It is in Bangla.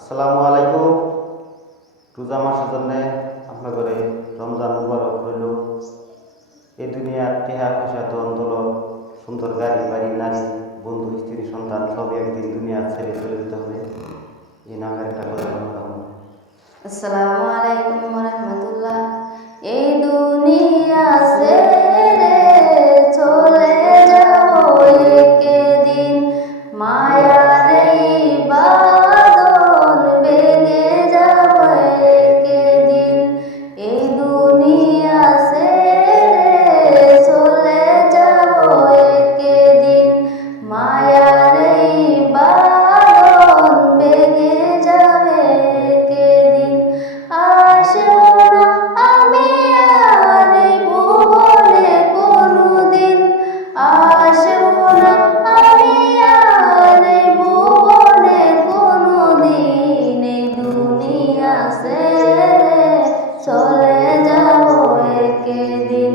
আসসালামু আলাইকুম। রোজা মাসের জন্য আপনার ঘরে রমজান মুবারক রইল। এই দুনিয়ার টেহা পয়সা ধন দৌলত, সুন্দর গাড়ি বাড়ি নারী বন্ধু স্ত্রী সন্তান সব একদিন দুনিয়া ছেড়ে চলে যেতে হবে। এই নামের একটা কথা বললাম। আসসালামু আলাইকুম রহমতুল্লাহ। এই দুনিয়া ছেড়ে চলে যাব একদিন, মায়ার এই বাঁধন ভেঙে যাবে একদিন। এই দুনিয়া ছেড়ে চলে যাব একদিন, মায়ার এই বাঁধন ভেঙে যাবে একদিন। আসবো না আমি আর ভুবনে কোনোদিন, আসবো না আমি আর ভুবনে কোনোদিন। এই দুনিয়া ছেড়ে চলে যাব একদিন।